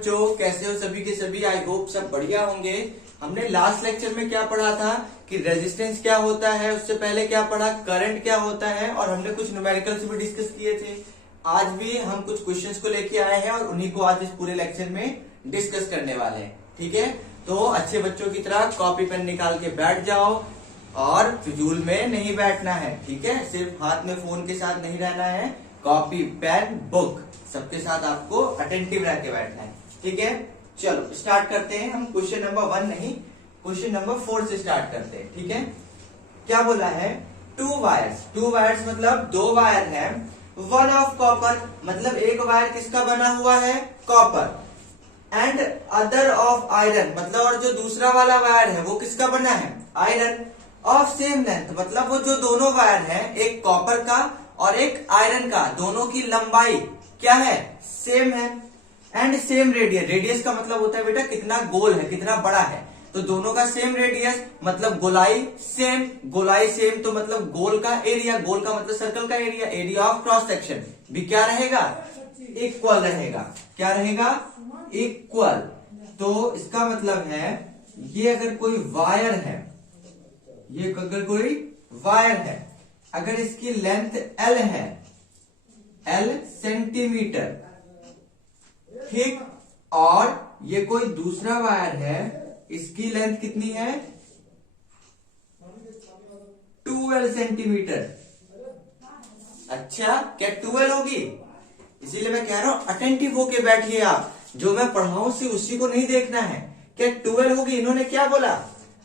बच्चों, कैसे हो सभी के सभी। आई होप सब बढ़िया होंगे। हमने लास्ट लेक्चर में क्या पढ़ा था कि रेजिस्टेंस क्या होता है, उससे पहले क्या पढ़ा, करंट क्या होता है, और हमने कुछ न्यूमेरिकल्स भी डिस्कस किए थे। आज भी हम कुछ क्वेश्चंस को लेके आए हैं और उन्हीं को आज इस पूरे लेक्चर में डिस्कस करने वाले हैं। ठीक है, तो अच्छे बच्चों की तरह कॉपी पेन निकाल के बैठ जाओ और फिजूल में नहीं बैठना है। ठीक है, सिर्फ हाथ में फोन के साथ नहीं रहना है, कॉपी पेन बुक सबके साथ आपको अटेंटिव रह के बैठना है। ठीक है, चलो स्टार्ट करते हैं। हम क्वेश्चन नंबर 1 नहीं, क्वेश्चन नंबर 4 से स्टार्ट करते हैं। ठीक है, क्या बोला है, टू वायर्स मतलब दो वायर है। वन ऑफ कॉपर मतलब एक वायर किसका बना हुआ है, copper. And other of iron मतलब और जो दूसरा वाला वायर है वो किसका बना है, आयरन। ऑफ सेम लेंथ मतलब वो जो दोनों वायर है, एक कॉपर का और एक आयरन का, दोनों की लंबाई क्या है, सेम है। एंड सेम रेडियस का मतलब होता है बेटा कितना गोल है, कितना बड़ा है। तो दोनों का सेम रेडियस मतलब गोलाई सेम तो मतलब गोल का एरिया, गोल का मतलब सर्कल का एरिया ऑफ क्रॉस सेक्शन भी क्या रहेगा, इक्वल रहेगा। क्या रहेगा, इक्वल। तो इसका मतलब है ये अगर कोई वायर है, ये अगर कोई वायर है, अगर इसकी लेंथ L है, L सेंटीमीटर, ठीक, और ये कोई दूसरा वायर है, इसकी लेंथ कितनी है, 12 सेंटीमीटर। अच्छा, क्या 12 होगी? इसीलिए मैं कह रहा हूं अटेंटिव होके बैठिए आप, जो मैं पढ़ाऊं उसी को नहीं देखना है। क्या 12 होगी? इन्होंने क्या बोला,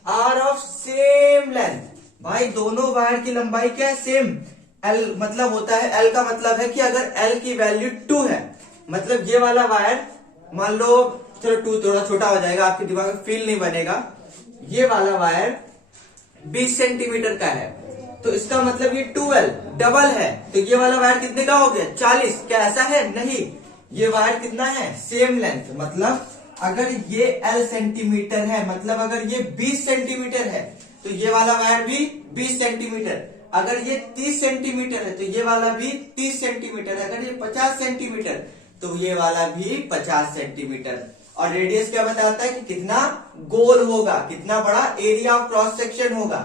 आर ऑफ सेम लेंथ। भाई दोनों वायर की लंबाई क्या है, सेम। L मतलब होता है, L का मतलब है कि अगर L की वैल्यू 2 है, मतलब ये वाला वायर मान लो, चलो 2 थोड़ा छोटा हो जाएगा, आपके दिमाग में फील नहीं बनेगा। ये वाला वायर 20 सेंटीमीटर का है, तो इसका मतलब ये 12 डबल है, तो ये वाला वायर कितने का हो गया, 40। क्या ऐसा है? नहीं, ये वायर कितना है, सेम लेंथ। मतलब अगर ये L सेंटीमीटर है, मतलब अगर ये 20 सेंटीमीटर है तो ये वाला वायर भी 20 सेंटीमीटर। अगर ये 30 सेंटीमीटर है तो ये वाला भी 30 सेंटीमीटर। अगर ये 50 सेंटीमीटर तो ये वाला भी 50 सेंटीमीटर। और रेडियस क्या बताता है कि कितना गोल होगा, कितना बड़ा एरिया ऑफ क्रॉस सेक्शन होगा।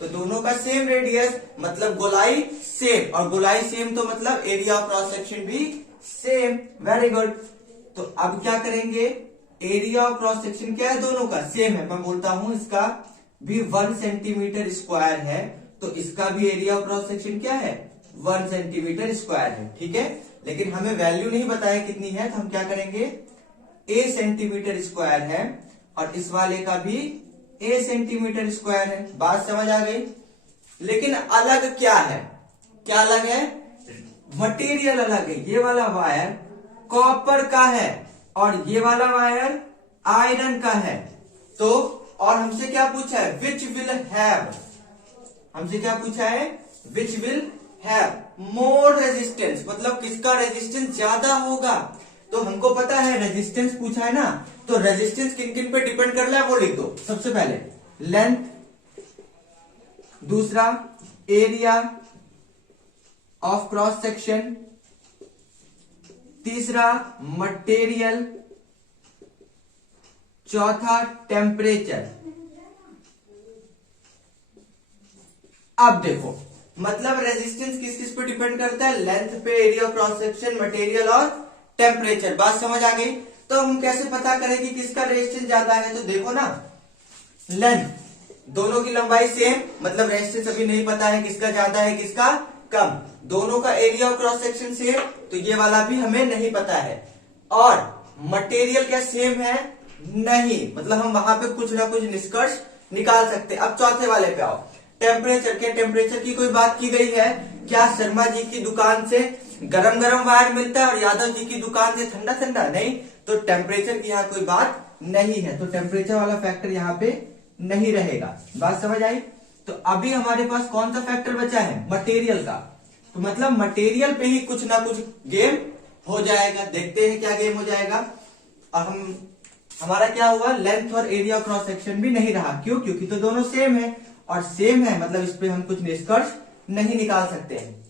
तो दोनों का सेम रेडियस मतलब गोलाई सेम, और गोलाई सेम तो मतलब एरिया ऑफ क्रॉस सेक्शन भी सेम। Very good. तो अब क्या करेंगे, एरिया ऑफ क्रॉस सेक्शन क्या है, दोनों का सेम है। मैं बोलता हूं इसका भी 1 सेंटीमीटर स्क्वायर है, तो इसका भी एरिया ऑफ क्रॉस सेक्शन क्या है, 1 सेंटीमीटर स्क्वायर है। ठीक है, लेकिन हमें वैल्यू नहीं बताया कितनी है, तो हम क्या करेंगे, a सेंटीमीटर स्क्वायर है, और इस वाले का भी a सेंटीमीटर स्क्वायर है। बात समझ आ गई? लेकिन अलग क्या है, क्या अलग है, मटेरियल अलग है। ये वाला वायर कॉपर का है और ये वाला वायर आयरन का है। तो और हमसे क्या पूछा है, विच विल हैव, हमसे क्या पूछा है, which will have more resistance, मतलब किसका रेजिस्टेंस ज्यादा होगा। तो हमको पता है रेजिस्टेंस पूछा है ना, तो रेजिस्टेंस किन किन पे डिपेंड कर रहा है वो लिख दो। सबसे पहले लेंथ, दूसरा एरिया ऑफ क्रॉस सेक्शन, तीसरा मटेरियल, चौथा टेम्परेचर। अब देखो, मतलब रेजिस्टेंस किस किस पे डिपेंड करता है, लेंथ पे, area of cross section, material और टेम्परेचर। बात समझ आ गई? तो हम कैसे पता करें कि किसका रेजिस्टेंस ज्यादा है, तो देखो ना, लेंथ, दोनों की लंबाई सेम, मतलब रेजिस्टेंस अभी नहीं पता है किसका ज्यादा है किसका कम। दोनों का area of cross section same, तो ये वाला भी हमें नहीं पता है। और मटेरियल क्या सेम है, नहीं, मतलब हम वहां पे कुछ ना कुछ निष्कर्ष निकाल सकते। अब चौथे वाले पे आओ, टेम्परेचर। क्या टेम्परेचर की कोई बात की गई है? क्या शर्मा जी की दुकान से गरम गरम वायर मिलता है और यादव जी की दुकान से ठंडा ठंडा? नहीं, तो टेम्परेचर की यहाँ कोई बात नहीं है, तो टेम्परेचर वाला फैक्टर यहाँ पे नहीं रहेगा। बात समझ आई? तो अभी हमारे पास कौन सा फैक्टर बचा है, मटेरियल का। तो मतलब मटेरियल पे ही कुछ ना कुछ गेम हो जाएगा। देखते हैं क्या गेम हो जाएगा। और हमारा क्या हुआ, लेंथ और एरिया ऑफ क्रॉस सेक्शन भी नहीं रहा। क्यों? क्योंकि तो दोनों सेम है, और सेम है मतलब इस पे हम कुछ निष्कर्ष नहीं निकाल सकते हैं।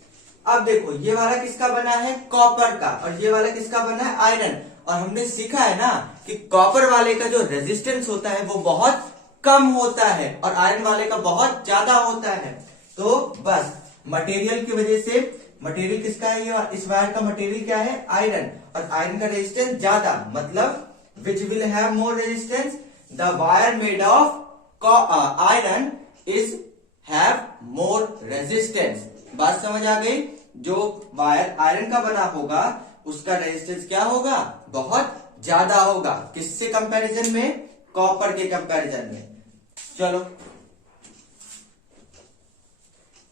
अब देखो, ये वाला किसका बना है, कॉपर का, और ये वाला किसका बना है, आयरन। और हमने सीखा है ना कि कॉपर वाले का जो रेजिस्टेंस होता है वो बहुत कम होता है और आयरन वाले का बहुत ज्यादा होता है। तो बस मटेरियल की वजह से, मटेरियल किसका है ये, और इस वायर का मटेरियल क्या है, आयरन, और आयरन का रेजिस्टेंस ज्यादा, मतलब which will have more resistance, the wire made of iron is have more resistance. बात समझ आ गई? जो वायर आयरन का बना होगा उसका रेजिस्टेंस क्या होगा, बहुत ज्यादा होगा। किससे कंपैरिजन में, कॉपर के कंपैरिजन में। चलो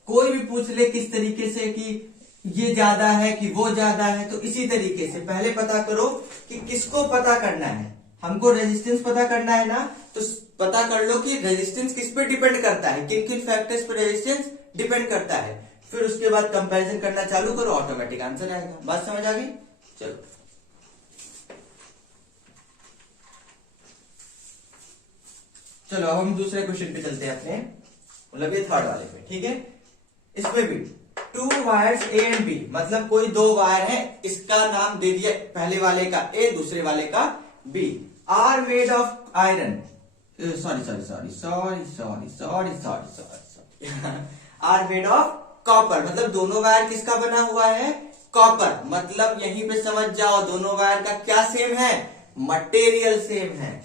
कोई भी पूछ ले किस तरीके से कि ये ज्यादा है कि वो ज्यादा है, तो इसी तरीके से पहले पता करो कि किसको पता करना है। हमको रेजिस्टेंस पता करना है ना, तो पता कर लो कि रेजिस्टेंस किस पे डिपेंड करता है, किन किन फैक्टर्स पे रेजिस्टेंस डिपेंड करता है। फिर उसके बाद कंपैरिजन करना चालू करो, ऑटोमेटिक आंसर आएगा। बात समझ आ गई? चलो चलो अब हम दूसरे क्वेश्चन पे चलते हैं अपने, मतलब ये थर्ड वाले पे, ठीक है। इसमें भी two wires A and B, मतलब कोई दो वायर है, इसका नाम दे दिया पहले वाले का ए, दूसरे वाले का B, are made of iron, are made of copper, मतलब दोनों वायर किसका बना हुआ है, कॉपर। मतलब यहीं पे समझ जाओ दोनों वायर का क्या सेम है, मटेरियल सेम है।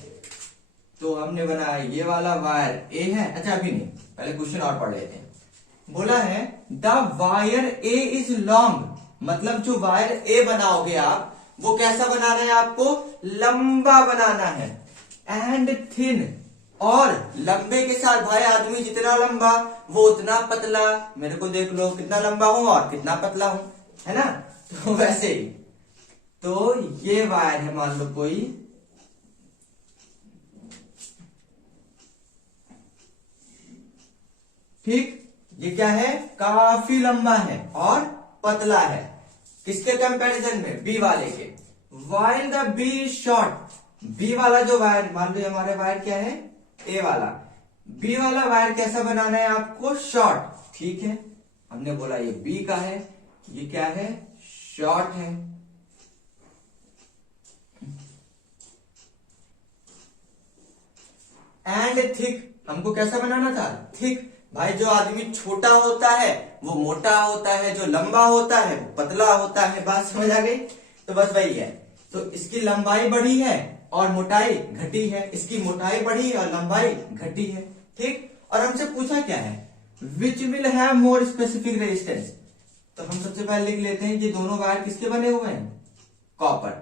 तो हमने बनाया ये वाला वायर ए है। अच्छा अभी नहीं, पहले क्वेश्चन और पढ़ लेते हैं। बोला है the wire A is long, मतलब जो वायर ए बनाओगे आप वो कैसा बनाना है, आपको लंबा बनाना है, एंड थिन, और लंबे के साथ भाई आदमी जितना लंबा वो उतना पतला। मेरे को देख लो कितना लंबा हूं और कितना पतला हूं, है ना। तो वैसे ही तो ये वायर है, मान लो कोई, ठीक, ये क्या है, काफी लंबा है और पतला है। किसके कंपैरिजन में, बी वाले के। While the B short, B वाला जो वायर, मान लो हमारे वायर क्या है, ए वाला, बी वाला वायर कैसा बनाना है आपको, शॉर्ट, ठीक है। हमने बोला ये बी का है, ये क्या है, शॉर्ट है। एंड थिक, हमको कैसा बनाना था, थिक। भाई जो आदमी छोटा होता है वो मोटा होता है, जो लंबा होता है वो पतला होता है। बात समझ आ गई? तो बस वही है। तो इसकी लंबाई बढ़ी है और मोटाई घटी है, इसकी मोटाई बढ़ी है और लंबाई घटी है, ठीक। और हमसे पूछा क्या है, which will have more specific resistance. तो हम सबसे पहले लिख लेते हैं ये दोनों वायर किसके बने हुए हैं, कॉपर।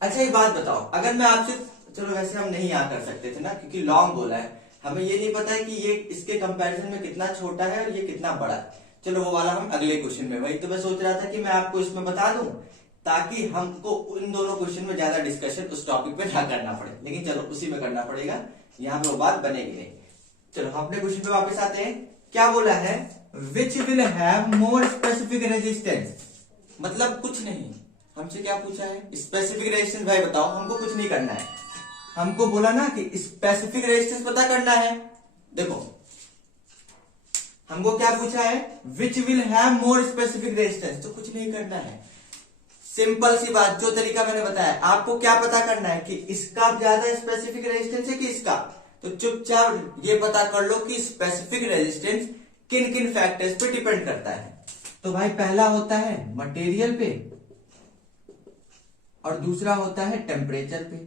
अच्छा एक बात बताओ, अगर मैं आपसे, चलो वैसे हम नहीं यहाँ कर सकते थे ना क्योंकि लॉन्ग बोला है, हमें ये नहीं पता है कि ये इसके कंपैरिजन में कितना छोटा है और ये कितना बड़ा है। चलो वो वाला हम अगले क्वेश्चन में, वही तो मैं सोच रहा था कि मैं आपको इसमें बता दूं ताकि हमको इन दोनों क्वेश्चन में ज्यादा डिस्कशन उस टॉपिक पे ना करना पड़े, लेकिन चलो उसी में करना पड़ेगा, यहाँ पे वो बात बनेगी नहीं। चलो हम अपने क्वेश्चन पे वापस आते हैं। क्या बोला है, which will have more specific resistance, मतलब कुछ नहीं, हमसे क्या पूछा है, स्पेसिफिक रेजिस्टेंस। भाई बताओ, हमको कुछ नहीं करना है, हमको बोला ना कि स्पेसिफिक रेजिस्टेंस पता करना है। देखो हमको क्या पूछा है, which will have more specific resistance, तो कुछ नहीं करना है, सिंपल सी बात, जो तरीका मैंने बताया। आपको क्या पता करना है कि इसका ज्यादा स्पेसिफिक रेजिस्टेंस है कि इसका, तो चुपचाप ये पता कर लो कि स्पेसिफिक रेजिस्टेंस किन किन फैक्टर्स पे डिपेंड करता है। तो भाई पहला होता है मटेरियल पे और दूसरा होता है टेम्परेचर पे,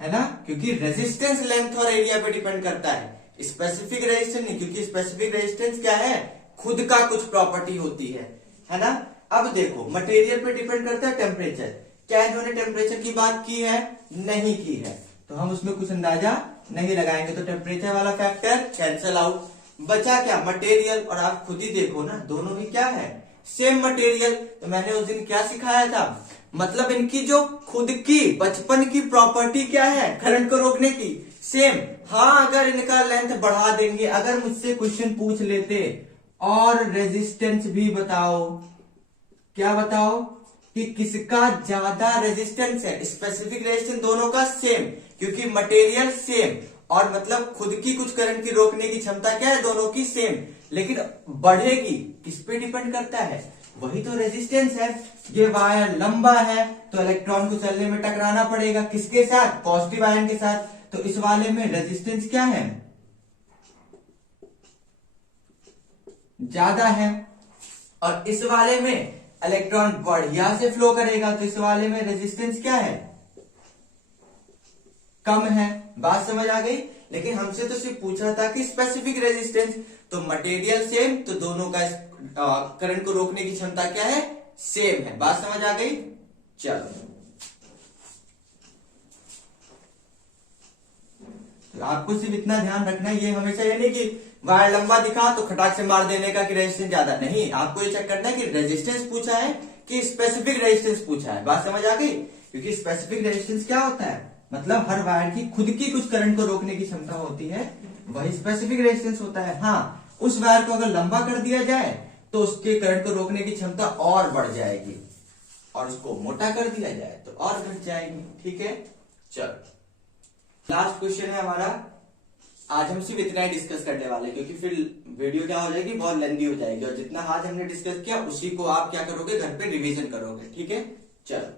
है ना, क्योंकि रेजिस्टेंस लेंथ और एरिया पे डिपेंड करता है, स्पेसिफिक रेजिस्टेंस नहीं, क्योंकि स्पेसिफिक रेजिस्टेंस क्या है, खुद का कुछ प्रॉपर्टी होती है ना। अब देखो मटेरियल पे डिपेंड करता है टेम्परेचर, क्या इन्होंने टेम्परेचर की बात की है, नहीं की है, तो हम उसमें कुछ अंदाजा नहीं लगाएंगे, तो टेम्परेचर वाला फैक्टर कैंसल आउट। बचा क्या, मटेरियल, और आप खुद ही देखो ना दोनों ही क्या है, सेम मटेरियल। तो मैंने उस दिन क्या सिखाया था, मतलब इनकी जो खुद की बचपन की प्रॉपर्टी क्या है, करंट को रोकने की, सेम। हाँ अगर इनका लेंथ बढ़ा देंगे, अगर मुझसे क्वेश्चन पूछ लेते और रेजिस्टेंस भी बताओ, क्या बताओ कि किसका ज्यादा रेजिस्टेंस है, स्पेसिफिक रेजिस्टेंस दोनों का सेम, क्योंकि मटेरियल सेम और मतलब खुद की कुछ करंट की रोकने की क्षमता क्या है, दोनों की सेम, लेकिन बढ़ेगी किस पे डिपेंड करता है, वही तो रेजिस्टेंस है। ये वायर लंबा है तो इलेक्ट्रॉन को चलने में टकराना पड़ेगा, किसके साथ, पॉजिटिव आयन के साथ। तो इस वाले में रेजिस्टेंस क्या है, ज्यादा है, और इस वाले में इलेक्ट्रॉन बढ़िया से फ्लो करेगा, तो इस वाले में रेजिस्टेंस क्या है, कम है। बात समझ आ गई। लेकिन हमसे तो सिर्फ पूछा था कि स्पेसिफिक रेजिस्टेंस, तो मटेरियल सेम, तो दोनों का करंट को रोकने की क्षमता क्या है, सेम है। बात समझ आ गई। चलो, तो आपको सिर्फ इतना ध्यान रखना है, ये हमेशा ये नहीं कि वायर लंबा दिखा तो खटाक से मार देने का कि रेजिस्टेंस ज्यादा, नहीं, आपको ये चेक करना है कि रेजिस्टेंस पूछा है कि स्पेसिफिक रेजिस्टेंस पूछा है। बात समझ आ गई। क्योंकि स्पेसिफिक रेजिस्टेंस क्या होता है, मतलब हर वायर की खुद की कुछ करंट को रोकने की क्षमता होती है, वही स्पेसिफिक रेजिस्टेंस होता है। हाँ, उस वायर को अगर लंबा कर दिया जाए तो उसके करंट को रोकने की क्षमता और बढ़ जाएगी, और उसको मोटा कर दिया जाए तो और घट जाएगी। ठीक है, चलो लास्ट क्वेश्चन है हमारा। आज हम सिर्फ इतना ही डिस्कस करने वाले हैं, क्योंकि फिर वीडियो क्या हो जाएगी, बहुत लेंदी हो जाएगी, और जितना आज हमने डिस्कस किया उसी को आप क्या करोगे, घर पे रिवीजन करोगे। ठीक है, चलो।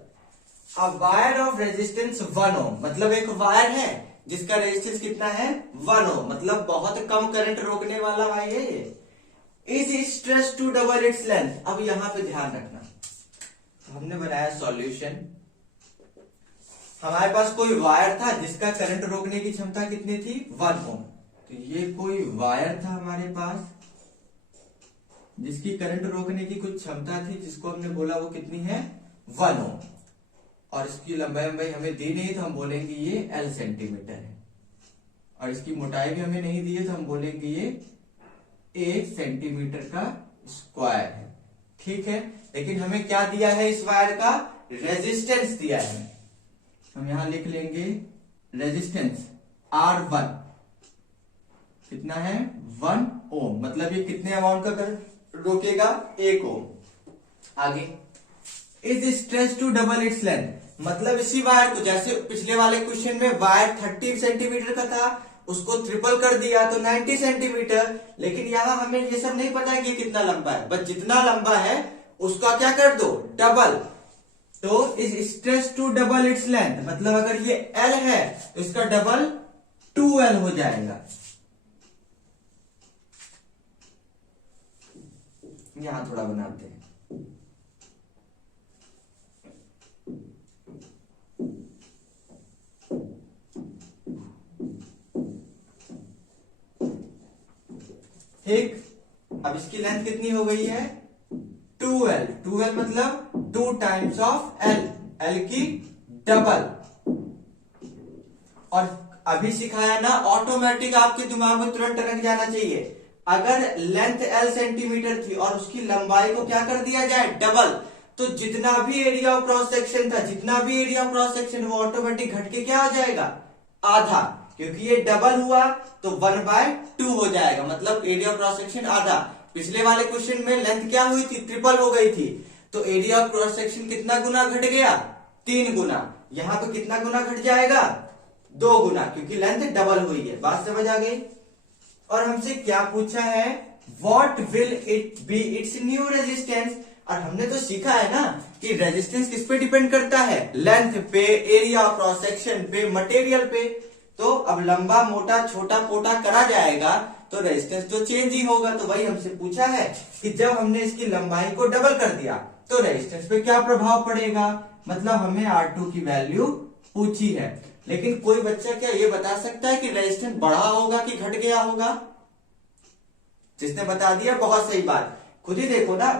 अ वायर ऑफ रेजिस्टेंस 1 ओम, मतलब एक वायर है जिसका रेजिस्टेंस कितना है, 1 ओम, मतलब बहुत कम करंट रोकने वाला वायर है ये। Is stretch to double its length. अब यहां पे ध्यान रखना, हमने बनाया सॉल्यूशन, हमारे पास कोई वायर था जिसका करंट रोकने की क्षमता कितनी थी, 1 ओम। तो ये कोई वायर था हमारे पास जिसकी करंट रोकने की कुछ क्षमता थी, जिसको हमने बोला वो कितनी है, 1 ओम, और इसकी लंबाई हमें दी नहीं तो हम बोलेंगे ये L सेंटीमीटर है, और इसकी मोटाई भी हमें नहीं दी है तो हम बोलेंगे ये 1 सेंटीमीटर का स्क्वायर है। ठीक है, लेकिन हमें क्या दिया है, इस वायर का रेजिस्टेंस दिया है, हम यहां लिख लेंगे रेजिस्टेंस R1 कितना है, 1 ओम, मतलब ये कितने अमाउंट का करंट रोकेगा, 1 ओम। आगे, is stretch to double its length, मतलब इसी वायर को, जैसे पिछले वाले क्वेश्चन में वायर 30 सेंटीमीटर का था, उसको ट्रिपल कर दिया तो 90 सेंटीमीटर, लेकिन यहां हमें ये सब नहीं पता कि कितना लंबा है, बस जितना लंबा है उसका क्या कर दो, डबल। तो is stretch to double its length, मतलब अगर ये L है तो इसका डबल 2L हो जाएगा। यहां थोड़ा बनाते हैं, ठीक। अब इसकी लेंथ कितनी हो गई है, 2L, 2L मतलब 2 टाइम्स ऑफ L, L की डबल। और अभी सिखाया ना, ऑटोमेटिक आपके दिमाग में तुरंत टनक जाना चाहिए, अगर लेंथ L सेंटीमीटर थी और उसकी लंबाई को क्या कर दिया जाए, डबल, तो जितना भी एरिया ऑफ क्रॉस सेक्शन था, जितना भी एरिया ऑफ क्रॉस सेक्शन वो ऑटोमेटिक घट के क्या हो जाएगा, आधा, क्योंकि ये डबल हुआ तो 1/2 हो जाएगा, मतलब एरिया ऑफ क्रॉस सेक्शन आधा। पिछले वाले क्वेश्चन में लेंथ क्या हुई थी, ट्रिपल हो गई थी, तो एरिया ऑफ क्रॉस सेक्शन कितना गुना घट गया, 3 गुना। यहां पे कितना गुना घट जाएगा, 2 गुना, क्योंकि लेंथ डबल हुई है। बात समझ आ गई। और हमसे क्या पूछा है, what will it be it's new resistance, और हमने तो सीखा है ना कि रेजिस्टेंस किस पे डिपेंड करता है, लेंथ पे, एरिया ऑफ क्रॉस सेक्शन पे, मटेरियल पे। तो अब लंबा मोटा छोटा पोटा करा जाएगा तो रेजिस्टेंस तो चेंज ही होगा। तो वही हमसे पूछा है कि जब हमने इसकी लंबाई को डबल कर दिया तो रेजिस्टेंस पे क्या प्रभाव पड़ेगा, मतलब हमें R2 की वैल्यू पूछी है। लेकिन कोई बच्चा क्या ये बता सकता है कि रेजिस्टेंस बढ़ा होगा कि घट गया होगा, जिसने बता दिया बहुत सही बात। खुद ही देखो ना,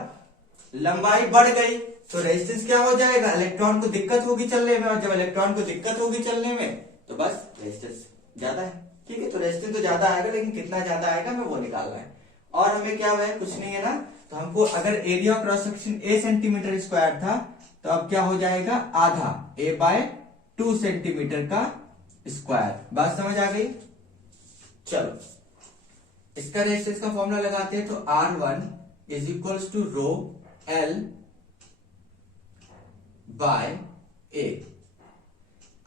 लंबाई बढ़ गई तो रेजिस्टेंस क्या हो जाएगा, इलेक्ट्रॉन को दिक्कत होगी चलने में, और जब इलेक्ट्रॉन को दिक्कत होगी चलने में तो बस रेजिस्टेंस ज्यादा है। ठीक है, तो रेजिस्टेंस तो ज्यादा आएगा, लेकिन कितना ज्यादा आएगा हमें वो निकालना है। और हमें क्या है, कुछ नहीं है ना, तो हमको अगर area of cross section A centimetre square था तो अब क्या हो जाएगा, आधा, A/2 सेंटीमीटर का स्क्वायर। बात समझ आ गई। चलो इसका रेजिस्टेंस का फॉर्मूला लगाते हैं, तो R1 is equals to rho L by A।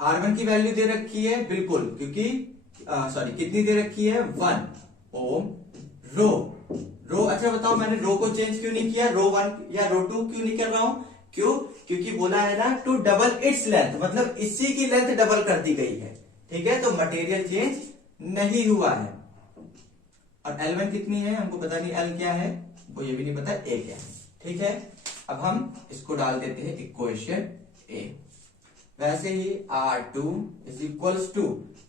R1 की वैल्यू दे रखी है बिल्कुल, क्योंकि सॉरी कितनी दे रखी है 1 ओम रो रो। अच्छा बताओ मैंने रो को चेंज क्यों नहीं किया, रो 1 या रो 2 क्यों नहीं कर रहा हूं, क्यों, क्योंकि बोला है ना टू डबल इट्स लेंथ, मतलब इसी की लेंथ डबल कर दी गई है, ठीक है, तो मटेरियल चेंज नहीं हुआ है। और L1 कितनी है हमको पता नहीं, L क्या है वो ये भी नहीं पता, A क्या है, ठीक है। अब हम इसको डाल देते हैं इक्वेशन A। वैसे ही R2 is equals to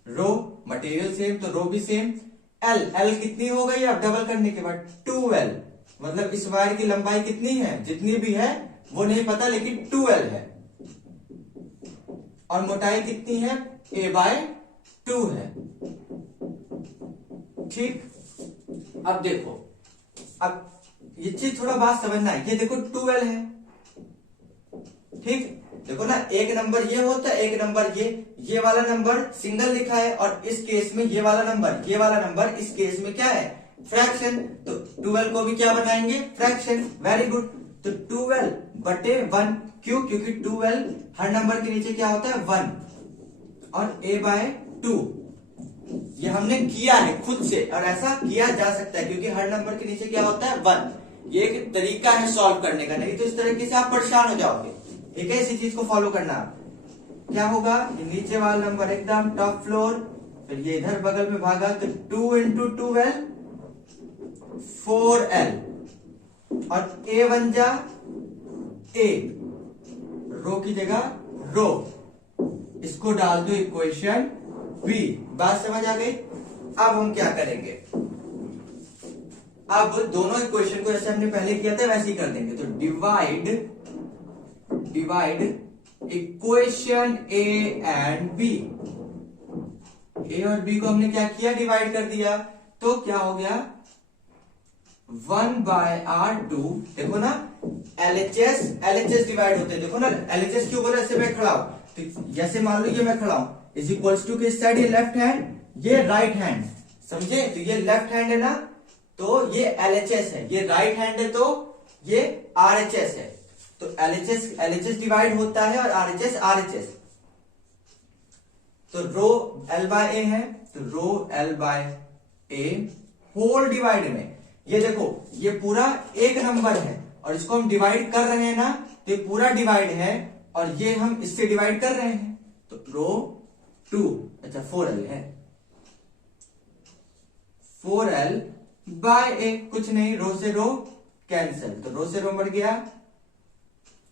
rho, material same तो रो भी सेम, L कितनी हो गई अब डबल करने के बाद 2L, मतलब इस वायर की लंबाई कितनी है, जितनी भी है वो नहीं पता लेकिन 2L है। और मोटाई कितनी है A/2 है, ठीक। अब देखो, अब ये चीज थोड़ा बात समझना है, ये देखो 2L है, ठीक, देखो ना एक नंबर ये होता है, एक नंबर ये वाला नंबर सिंगल लिखा है, और इस केस में ये वाला नंबर इस केस में क्या है फ्रैक्शन, तो 2L को भी क्या बनाएंगे फ्रैक्शन, वेरी गुड। तो 2L बटे 1, क्यों, क्योंकि 2L हर नंबर के नीचे क्या होता है 1, और A/2 ये हमने किया है खुद से, और ऐसा किया जा सकता है क्योंकि हर नंबर के नीचे क्या होता है 1। ये एक तरीका है सॉल्व करने का, नहीं तो इस तरीके से आप परेशान हो जाओगे, ठीक है, इसी चीज को फॉलो करना। क्या होगा, ये नीचे वाला नंबर एकदम टॉप फ्लोर, फिर ये इधर बगल में भागा तो 2 into 2L 4L, और A बन जा A, रो की जगह रो, इसको डाल दो इक्वेशन B। बात समझ आ गई। अब हम क्या करेंगे, अब दोनों इक्वेशन को जैसे हमने पहले किया था वैसे ही कर देंगे, तो divide equation A and B, A और B को हमने क्या किया डिवाइड कर दिया, तो क्या हो गया 1/R2, देखो ना LHS डिवाइड होते हैं, देखो ना LHS क्यों बोला, ऐसे मैं खड़ा हूं तो जैसे मान लो ये मैं खड़ा हूं, इज इक्वल्स टू किस साइड, ये लेफ्ट हैंड ये राइट हैंड, समझे, तो ये लेफ्ट हैंड है ना, तो ये LHS है, ये राइट हैंड है तो ये RHS है, तो LHS डिवाइड होता है और RHS, तो रो L/A है, तो रो L/A होल डिवाइड में, ये देखो ये पूरा एक नंबर है और इसको हम डिवाइड कर रहे हैं ना, तो ये पूरा डिवाइड है और ये हम इससे डिवाइड कर रहे हैं, तो रो 2, अच्छा 4L है, 4L/A, कुछ नहीं, रो से रो कैंसिल, तो रो से रो मर गया।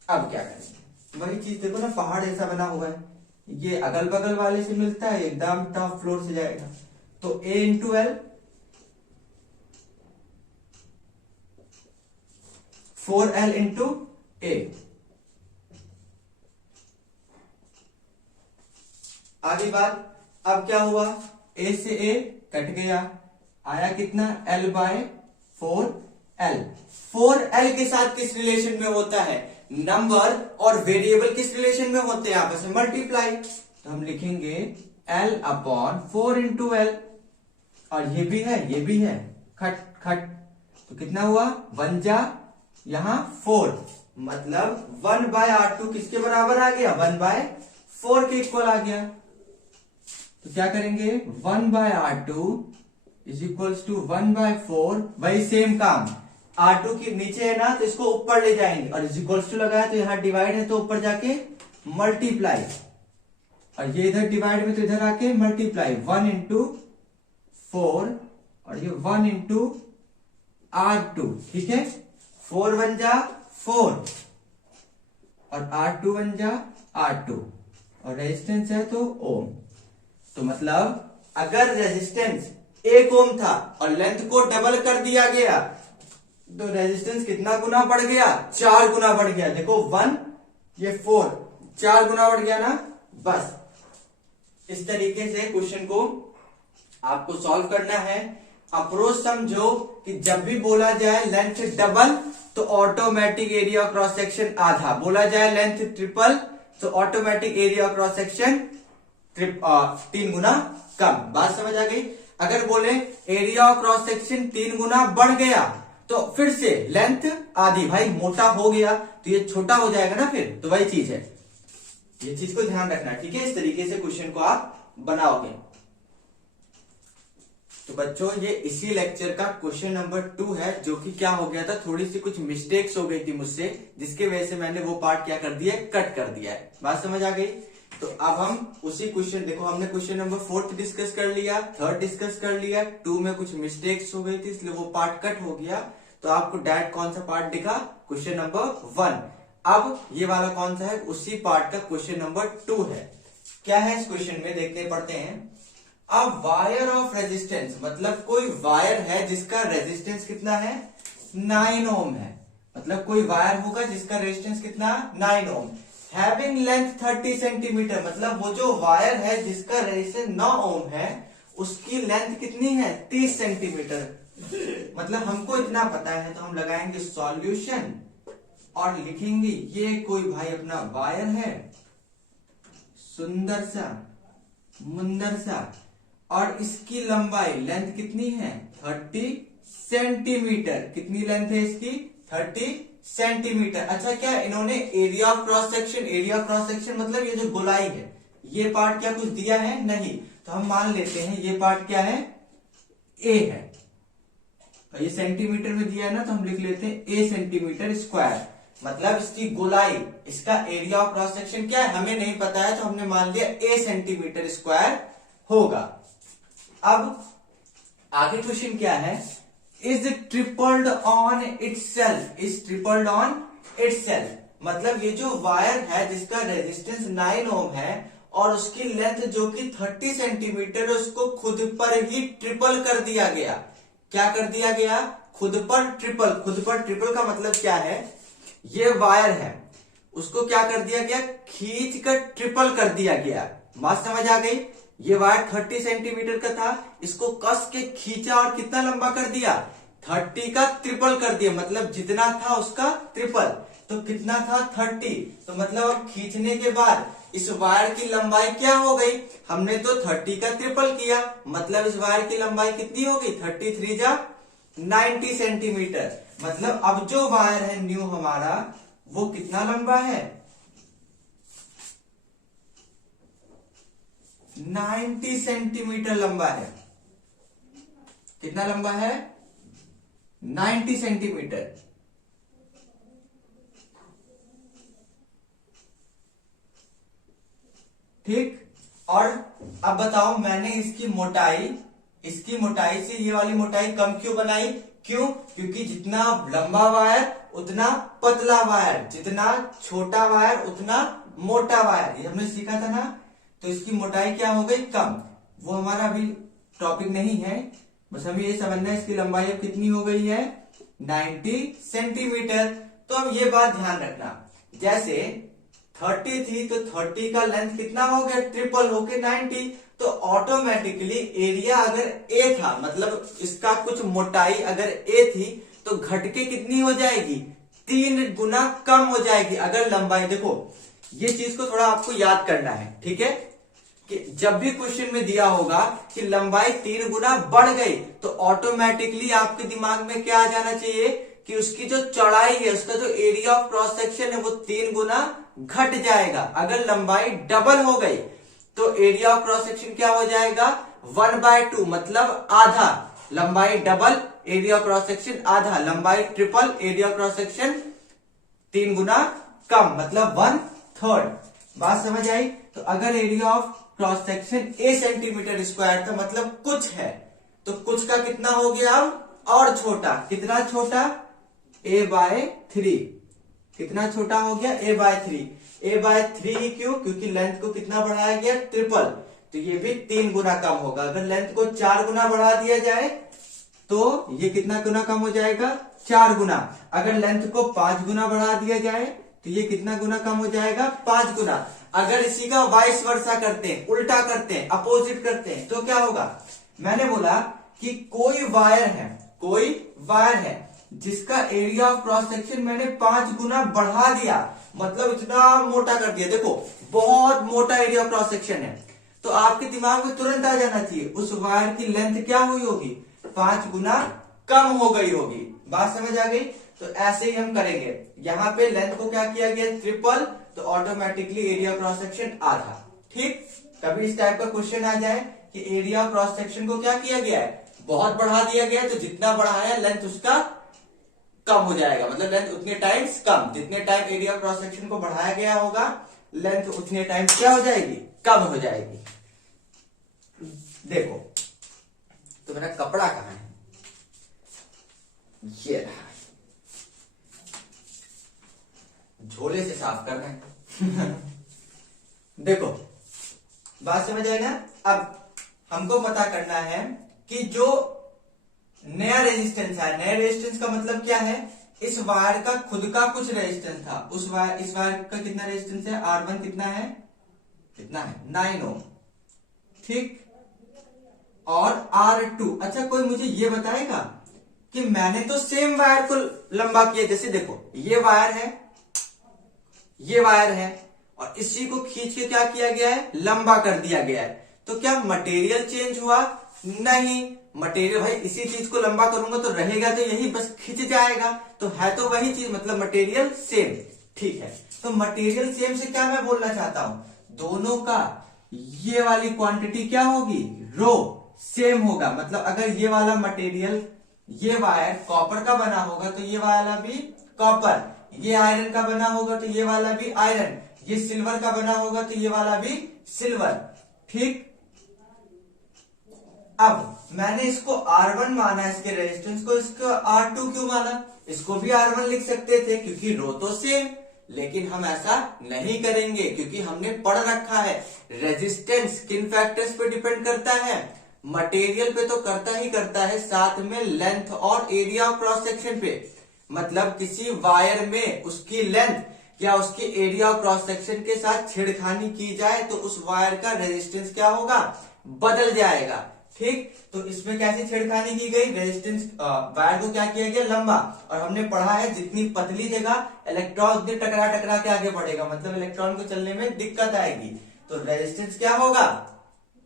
अब क्या करेंगे, वही चीज देखो ना पहाड़ ऐसा बना हुआ है, ये अगल बगल वाले से मिलता है, एकदम टॉप फ्लोर से जाएगा, तो A into L 4L into A, आगे बात, अब क्या हुआ A से A कट गया, आया कितना L/4L, 4L के साथ किस रिलेशन में होता है, नंबर और वेरिएबल किस रिलेशन में होते हैं आपस में मल्टीप्लाई, तो हम लिखेंगे L/4 into L, और ये भी है खट खट, तो कितना हुआ 1 जा यहां 4, मतलब 1/R2 किसके बराबर आ गया 1/4 के इक्वल आ गया, तो क्या करेंगे 1/R2 इज इक्वल्स टू 1/4, वही सेम काम, R2 के नीचे है ना तो इसको ऊपर ले जाएंगे, और इज इक्वल्स टू लगाया तो यहाँ डिवाइड है तो ऊपर जाके मल्टीप्लाई, और ये इधर डिवाइड में तो इधर आके मल्टीप्लाई, 1 into 4 और ये 1 into R2, ठीक है, 4 बन जा 4 और R2 बन जा R2, और रेजिस्टेंस है तो ओम, तो मतलब अगर रेजिस्टेंस 1 ओम था और लेंथ को डबल कर दिया गया तो रेजिस्टेंस कितना गुना बढ़ गया, 4 गुना बढ़ गया, देखो 1 ये 4, 4 गुना बढ़ गया ना, बस इस तरीके से क्वेश्चन को आपको सॉल्व करना है। अप्रोच समझो कि जब भी बोला जाए लेंथ डबल तो ऑटोमेटिक एरिया क्रॉस सेक्शन आधा, बोला जाए लेंथ ट्रिपल तो ऑटोमेटिक एरिया क्रॉस सेक्शन 3 गुना कम, बात समझ आ गई। अगर बोले एरिया क्रॉस सेक्शन 3 गुना बढ़ गया तो फिर से लेंथ आधी, भाई मोटा हो गया तो ये छोटा हो जाएगा ना फिर, तो वही चीज है, ये चीज को ध्यान रखना, ठीक है, इस तरीके से क्वेश्चन को आप बनाओगे। तो बच्चों ये इसी लेक्चर का क्वेश्चन नंबर 2 है, जो कि क्या हो गया था, थोड़ी सी कुछ मिस्टेक्स हो गई थी मुझसे, जिसके वजह से मैंने वो पार्ट क्या कर दिया, कट कर दिया है। बात समझ आ गई? तो अब हम उसी क्वेश्चन, देखो हमने क्वेश्चन नंबर 4 डिस्कस कर लिया, 3 डिस्कस कर लिया, 2 में कुछ मिस्टेक्स हो गई थी इसलिए वो पार्ट कट हो गया। तो आपको डायरेक्ट कौन सा पार्ट दिखा, क्वेश्चन नंबर 1। अब ये वाला कौन सा है, उसी पार्ट का क्वेश्चन नंबर 2 है। क्या है इस क्वेश्चन में, देखने पड़ते हैं। अब वायर ऑफ रेजिस्टेंस, मतलब कोई वायर है जिसका रेजिस्टेंस कितना है, 9 ओम है। मतलब कोई वायर होगा जिसका रेजिस्टेंस कितना, 9 ओम, हैविंग लेंथ 30 सेंटीमीटर। मतलब वो जो वायर है जिसका रेजिस्टेंस 9 ओम है, उसकी लेंथ कितनी है, 30 सेंटीमीटर। मतलब हमको इतना पता है, तो हम लगाएंगे सॉल्यूशन और लिखेंगे ये कोई भाई अपना वायर है, सुंदर सा मुंदर सा, और इसकी लंबाई लेंथ कितनी है, 30 सेंटीमीटर। कितनी लेंथ है इसकी, 30 सेंटीमीटर। अच्छा, क्या इन्होंने area of cross section, area of cross section मतलब ये जो गोलाई है, ये पार्ट क्या कुछ दिया है, नहीं। तो हम मान लेते हैं ये पार्ट क्या है, ए है। तो ये सेंटीमीटर में दिया है ना, तो हम लिख लेते हैं ए सेंटीमीटर स्क्वायर। मतलब इसकी गोलाई, इसका एरिया ऑफ क्रॉस सेक्शन क्या है, हमें नहीं पता है, तो हमने मान लिया ए सेंटीमीटर स्क्वायर होगा। अब आगे क्वेश्चन क्या है, is tripled on itself, is tripled on itself. मतलब ये जो वायर है जिसका रेजिस्टेंस 9 ओम है और उसकी लेंथ जो कि 30 सेंटीमीटर, उसको खुद पर ही ट्रिपल कर दिया गया। क्या कर दिया गया, खुद पर ट्रिपल। खुद पर ट्रिपल का मतलब क्या है, ये वायर है उसको क्या कर दिया गया, खींच कर ट्रिपल कर दिया गया। बात समझ आ गई? ये वायर 30 सेंटीमीटर का था, इसको कस के खींचा और कितना लंबा कर दिया, 30 का ट्रिपल कर दिया। मतलब जितना था उसका ट्रिपल, तो कितना था, 30। तो मतलब अब खींचने के बाद इस वायर की लंबाई क्या हो गई, हमने तो 30 का ट्रिपल किया, मतलब इस वायर की लंबाई कितनी हो गई, 33 जा 90 सेंटीमीटर। मतलब अब जो वायर है न्यू हमारा, वो कितना लंबा है, 90 सेंटीमीटर लंबा है। कितना लंबा है, 90 सेंटीमीटर। ठीक। और अब बताओ, मैंने इसकी मोटाई से ये वाली मोटाई कम क्यों बनाई, क्यों, क्योंकि जितना लंबा वायर उतना पतला वायर, जितना छोटा वायर उतना मोटा वायर, ये हमने सीखा था ना। तो इसकी मोटाई क्या हो गई, कम। वो हमारा अभी टॉपिक नहीं है, बस हमें ये समझना है इसकी लंबाई अब कितनी हो गई है, 90 सेंटीमीटर। तो अब ये बात ध्यान रखना, जैसे 30 थी तो 30 का लेंथ कितना हो गया, ट्रिपल होके 90। तो ऑटोमेटिकली एरिया अगर ए था, मतलब इसका कुछ मोटाई अगर ए थी, तो घटके कितनी हो जाएगी, 3 गुना कम हो जाएगी। अगर लंबाई, देखो ये चीज को थोड़ा आपको याद करना है, ठीक है, कि जब भी क्वेश्चन में दिया होगा कि लंबाई 3 गुना बढ़ गई, तो ऑटोमेटिकली आपके दिमाग में क्या आ जाना चाहिए कि उसकी जो चौड़ाई है, उसका जो एरिया ऑफ क्रॉस सेक्शन है, वो 3 गुना घट जाएगा। अगर लंबाई डबल हो गई तो एरिया ऑफ क्रॉस सेक्शन क्या हो जाएगा, 1/2, मतलब आधा। लंबाई double, area of cross section आधा, लंबाई triple, area of cross section 3 गुना कम, मतलब 1/3। बात समझ आई? तो अगर area of cross section A centimetre square था, मतलब कुछ है, तो कुछ का कितना हो गया अब और छोटा, कितना छोटा, a/3। कितना छोटा हो गया, a/3। a/3 क्यों, क्योंकि लेंथ को कितना बढ़ाया गया, ट्रिपल, तो ये भी 3 गुना कम होगा। अगर लेंथ को 4 गुना बढ़ा दिया जाए तो ये कितना गुना कम हो जाएगा, 4 गुना। अगर लेंथ को 5 गुना बढ़ा दिया जाए तो ये कितना गुना कम हो जाएगा, 5 गुना। अगर इसी का वाइस वर्सा करते हैं, उल्टा करते हैं, अपोजिट करते हैं, तो क्या होगा, मैंने बोला कि कोई वायर है जिसका एरिया ऑफ क्रॉस सेक्शन मैंने 5 गुना बढ़ा दिया, मतलब इतना मोटा कर दिया। देखो बहुत मोटा एरिया ऑफ क्रॉस सेक्शन है, तो आपके दिमाग में तुरंत आ जाना चाहिए उस वायर की लेंथ क्या हुई होगी, 5 गुना कम हो गई होगी। बात समझ आ गई? तो ऐसे ही हम करेंगे, यहाँ पे लेंथ को क्या किया गया, ट्रिपल, तो automatically area of cross section आधा। ठीक, कभी इस टाइप का क्वेश्चन आ जाए कि एरिया ऑफ क्रॉस सेक्शन को क्या किया गया है, बहुत बढ़ा दिया गया तो जितना बढ़ाया लेंथ उसका कम हो जाएगा, मतलब लेंथ उतने टाइम्स कम, जितने टाइम एरिया क्रॉस सेक्शन को बढ़ाया गया होगा लेंथ उतने टाइम क्या हो जाएगी, कम हो जाएगी। देखो तो मेरा कपड़ा कहां है, ये रहा, झोले से साफ कर रहे हैं देखो बात समझ आई ना। अब हमको पता करना है कि जो नया रेजिस्टेंस है, नया रेजिस्टेंस का मतलब क्या है, इस वायर का खुद का कुछ रेजिस्टेंस था, इस वायर का कितना रेजिस्टेंस है, R1 कितना है, 9 ओम, ठीक, और R2। अच्छा कोई मुझे ये बताएगा कि मैंने तो सेम वायर को लंबा किया, जैसे देखो ये वायर है, ये वायर है, और इसी को खींच के क्या किया गया है, लंबा कर दिया गया है, तो क्या मटेरियल चेंज हुआ, नहीं, मटेरियल भाई इसी चीज को लंबा करूंगा तो रहेगा तो यही, बस खिंच जाएगा, तो है तो वही चीज, मतलब मटेरियल सेम, ठीक है। तो मटेरियल सेम से क्या मैं बोलना चाहता हूं, दोनों का ये वाली क्वांटिटी क्या होगी, रो सेम होगा, मतलब अगर ये वाला मटेरियल, ये वायर कॉपर का बना होगा तो ये वाला भी कॉपर, ये आयरन का बना होगा तो ये वाला भी आयरन, ये सिल्वर का बना होगा तो ये वाला भी सिल्वर, ठीक। अब मैंने इसको R1 माना, इसके रेजिस्टेंस को, इसको R2 क्यों माना, इसको भी R1 लिख सकते थे क्योंकि रो तो सेम, लेकिन हम ऐसा नहीं करेंगे क्योंकि हमने पढ़ रखा है रेजिस्टेंस किन फैक्टर्स पे डिपेंड करता है, मटेरियल पे तो करता ही करता है, साथ में लेंथ और एरिया ऑफ क्रॉस सेक्शन पे, मतलब किसी वायर में उसकी लेंथ या उसके एरिया ऑफ क्रॉस सेक्शन के साथ छेड़खानी की जाए तो उस वायर का रेजिस्टेंस क्या होगा, बदल जाएगा, ठीक। तो इसमें कैसी छेड़खानी की गई, रेजिस्टेंस वायर को क्या किया गया, लंबा, और हमने पढ़ा है जितनी पतली जगह इलेक्ट्रॉन उतनी टकरा टकरा के आगे बढ़ेगा, मतलब इलेक्ट्रॉन को चलने में दिक्कत आएगी, तो रेजिस्टेंस क्या होगा,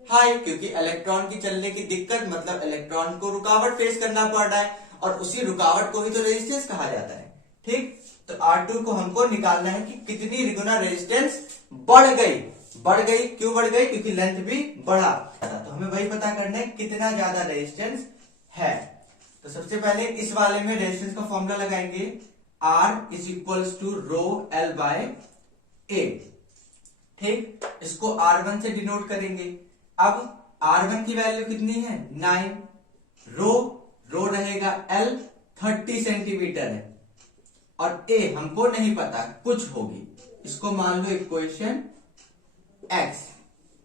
हाई, क्योंकि इलेक्ट्रॉन की चलने की दिक्कत मतलब इलेक्ट्रॉन को रुकावट फेस करना पड़ रहा है, और उसी रुकावट को ही तो रेजिस्टेंस कहा जाता है, ठीक। तो R2 को हमको निकालना है कि कितनी गुना रेजिस्टेंस बढ़ गई, क्यों बढ़ गई, क्योंकि लेंथ भी बढ़ा, तो हमें वही पता करना है कितना ज्यादा रेजिस्टेंस है। तो सबसे पहले इस वाले में रेजिस्टेंस का फॉर्मूला लगाएंगे, R is equals to rho L by A, ठीक, इसको R1 से डिनोट करेंगे। अब R1 की वैल्यू कितनी है, 9, रो रहेगा L 30 सेंटीमीटर है, और A हमको नहीं पता, कुछ होगी, इसको मान लो इक्वेशन X,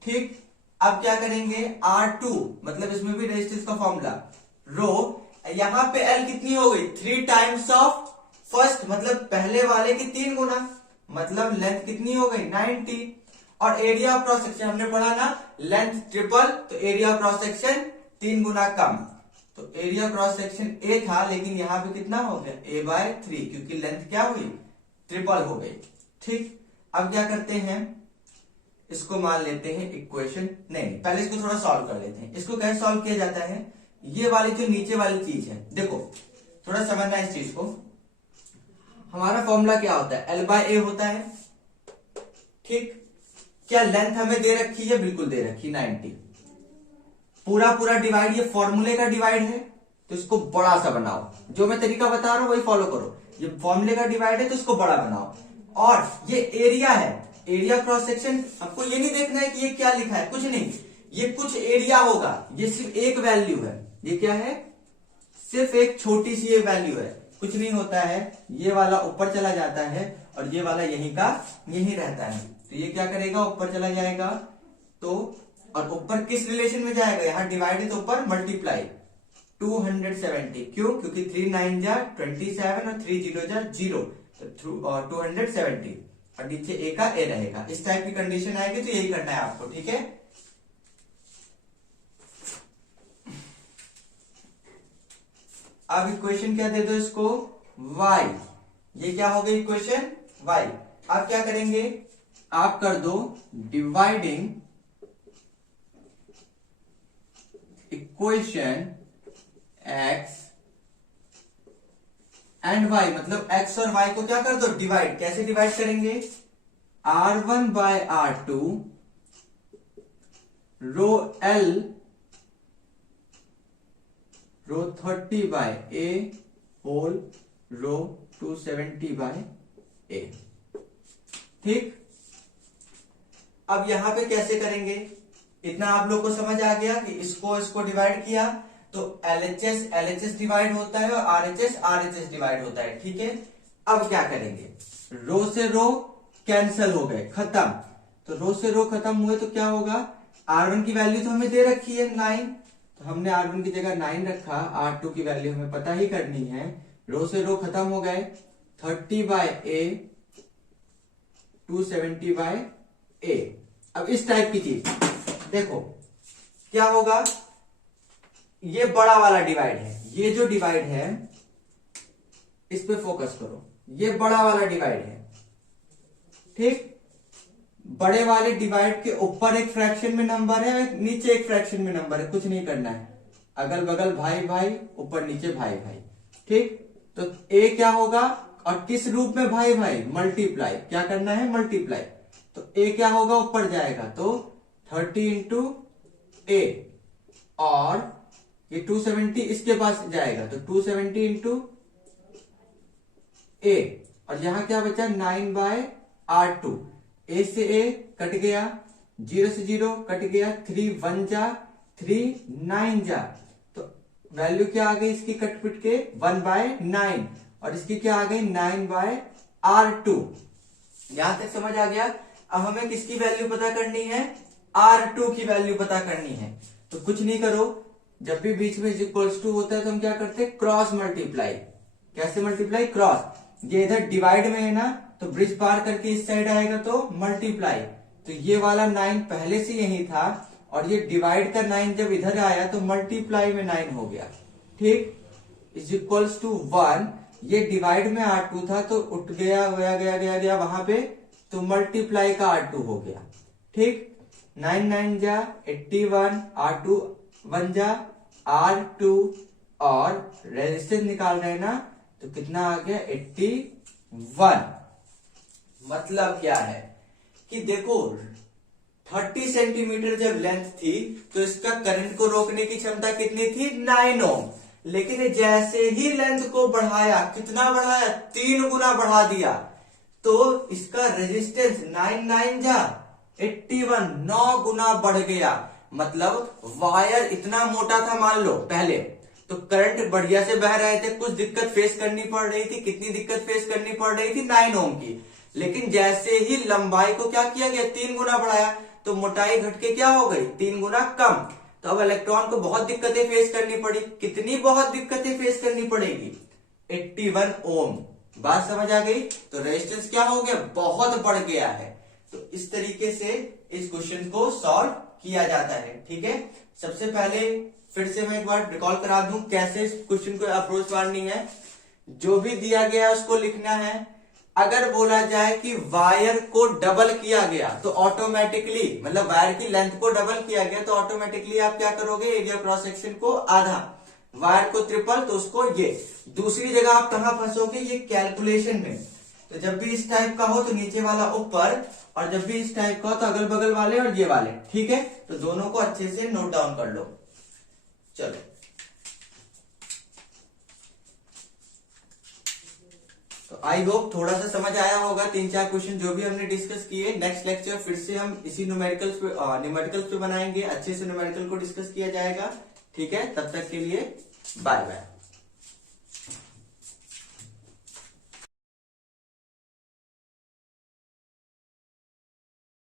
ठीक। अब क्या करेंगे, R2 मतलब इसमें भी रेजिस्टेंस का फॉर्मूला, रो, यहां पे L कितनी हो गई, 3 टाइम्स ऑफ फर्स्ट, मतलब पहले वाले की 3 गुना, मतलब लेंथ कितनी हो गई, 90, और एरिया ऑफ क्रॉस सेक्शन हमने पढ़ा ना, लेंथ ट्रिपल तो एरिया ऑफ क्रॉस सेक्शन 3 गुना कम, तो एरिया क्रॉस सेक्शन A था, लेकिन यहां पे कितना हो गया, A/3, क्योंकि लेंथ क्या हुई, ट्रिपल हो गई, ठीक। अब क्या करते हैं, इसको मान लेते हैं इक्वेशन, नहीं पहले इसको थोड़ा सॉल्व कर लेते हैं। इसको कैसे सॉल्व किया जाता है, ये वाली जो नीचे वाली चीज है, देखो थोड़ा समझना इस चीज को, हमारा फॉर्मूला क्या होता है, L/A होता है, ठीक। क्या लेंथ हमें दे रखी है, बिल्कुल दे रखी, 90, पूरा डिवाइड, ये फॉर्मूले का डिवाइड है, तो इसको बड़ा सा बनाओ, जो मैं तरीका बता रहा हूं वही फॉलो करो, ये फॉर्मूले का डिवाइड है तो इसको बड़ा बनाओ, और ये एरिया है, एरिया क्रॉस सेक्शन, आपको ये नहीं देखना है कि ये क्या लिखा है, कुछ नहीं, ये कुछ एरिया होगा, ये सिर्फ एक वैल्यू है, ये क्या है, सिर्फ एक छोटी सी एक वैल्यू है, कुछ नहीं होता है, ये वाला ऊपर चला जाता है और ये वाला यहीं का यहीं रहता है, तो ये क्या करेगा, ऊपर चला जाएगा, तो और ऊपर किस रिलेशन में जाएगा, यहां डिवाइड है तो ऊपर मल्टीप्लाई, 270, क्यों, क्योंकि 3 9 जा 27 और 3 0 जा 0, तो 270, और नीचे A का A रहेगा, इस टाइप की कंडीशन आएगी तो यही करना है आपको, ठीक है। अब इक्वेशन क्या दे दो इसको, y, ये क्या हो गई इक्वेशन y। अब क्या करेंगे, आप कर दो dividing equation x and y, मतलब x और y को क्या कर दो, डिवाइड, कैसे डिवाइड करेंगे, R1/R2 रो L रो 30/a होल रो 270/a। ठीक, अब यहां पे कैसे करेंगे, इतना आप लोग को समझ आ गया कि इसको डिवाइड किया तो LHS डिवाइड होता है और RHS डिवाइड होता है। ठीक है, अब क्या करेंगे, रो से रो कैंसल हो गए, खत्म। तो रो से रो खत्म हुए तो क्या होगा, R1 की वैल्यू तो हमें दे रखी है 9, तो हमने R1 की जगह 9 रखा, R2 की वैल्यू हमें पता ही करनी है। रो से रो खत्म हो गए, 30/a 270/a। अब इस टाइप की चीज देखो क्या होगा, ये बड़ा वाला डिवाइड है, ये जो डिवाइड है इस पे फोकस करो, ये बड़ा वाला डिवाइड है। ठीक, बड़े वाले डिवाइड के ऊपर एक फ्रैक्शन में नंबर है, नीचे एक फ्रैक्शन में नंबर है, कुछ नहीं करना है, अगल बगल भाई भाई, ऊपर नीचे भाई भाई। ठीक, तो ए क्या होगा, और किस रूप में भाई भाई, मल्टीप्लाई, क्या करना है, मल्टीप्लाई। तो ए क्या होगा, ऊपर जाएगा तो 30 इंटू ए, और ये 270 इसके पास जाएगा तो 270 इंटू ए, और यहां क्या बचा 9/R2। ए से ए कट गया, 0 से 0 कट गया, 3 1 जा 3 9 जा, तो वैल्यू क्या आ गई इसकी कट-पिट के 1/9, और इसकी क्या आ गई 9/R2। यहां तक समझ आ गया। अब हमें किसकी वैल्यू पता करनी है, R2 की वैल्यू पता करनी है। तो कुछ नहीं करो, जब भी बीच में इक्वल्स टू होता है तो हम क्या करते हैं, क्रॉस मल्टीप्लाई। कैसे मल्टीप्लाई, क्रॉस, ये इधर डिवाइड में है ना, तो ब्रिज पार करके इस साइड आएगा तो मल्टीप्लाई। तो ये वाला 9 पहले से यही था, और ये डिवाइड का 9 जब इधर आया तो मल्टीप्लाई में 9 हो गया। ठीक, इज इक्वल्स टू 1, ये डिवाइड में R2 था तो उठ गया गया गया गया गया वहां पे, तो मल्टीप्लाई का R2 हो गया। ठीक, 9 9 जा 81, R2 1 जा R2, और रेजिस्टेंस निकाल रहे हैं ना, तो कितना आ गया 81। मतलब क्या है कि देखो 30 सेंटीमीटर जब लेंथ थी तो इसका करंट को रोकने की क्षमता कितनी थी, 9 ओम। लेकिन जैसे ही लेंथ को बढ़ाया, कितना बढ़ाया, 3 गुना बढ़ा दिया, तो इसका रेजिस्टेंस 9 9 जा 81, 9 गुना बढ़ गया। मतलब वायर इतना मोटा था मान लो पहले, तो करंट बढ़िया से बह रहे थे, कुछ दिक्कत फेस करनी पड़ रही थी, कितनी दिक्कत फेस करनी पड़ रही थी, 9 ओम की। लेकिन जैसे ही लंबाई को क्या किया गया, 3 गुना बढ़ाया, तो मोटाई घट के क्या हो गई, 3 गुना कम। तो अब इलेक्ट्रॉन को बहुत दिक्कतें फेस करनी पड़ी, कितनी बहुत दिक्कतें फेस करनी पड़ेगी, 81 ओम। बात समझ आ गई। तो रेजिस्टेंस क्या हो गया, बहुत बढ़ गया है। तो इस तरीके से इस क्वेश्चन को सॉल्व किया जाता है। ठीक है, सबसे पहले फिर से मैं एक बार रिकॉल करा दूं कैसे इस क्वेश्चन को अप्रोच मारनी है। जो भी दिया गया है उसको लिखना है। अगर बोला जाए कि वायर को डबल किया गया तो ऑटोमेटिकली, मतलब वायर की लेंथ को डबल किया गया तो ऑटोमेटिकली आप क्या करोगे, एरिया क्रॉस सेक्शन को आधा, वायर को ट्रिपल तो उसको ये। दूसरी जगह आप कहां फंसोगे, ये कैलकुलेशन में। तो जब भी इस टाइप का हो तो नीचे वाला ऊपर, और जब भी इस टाइप का हो तो अगल बगल वाले और ये वाले। ठीक है, तो दोनों को अच्छे से नोट डाउन कर लो। चलो, तो आई होप थोड़ा सा समझ आया होगा। 3-4 क्वेश्चन जो भी हमने डिस्कस किए। नेक्स्ट लेक्चर फिर से हम इसी न्यूमेरिकल्स पे बनाएंगे, अच्छे से न्यूमेरिकल को डिस्कस किया जाएगा। ठीक है, तब तक के लिए बाय बाय।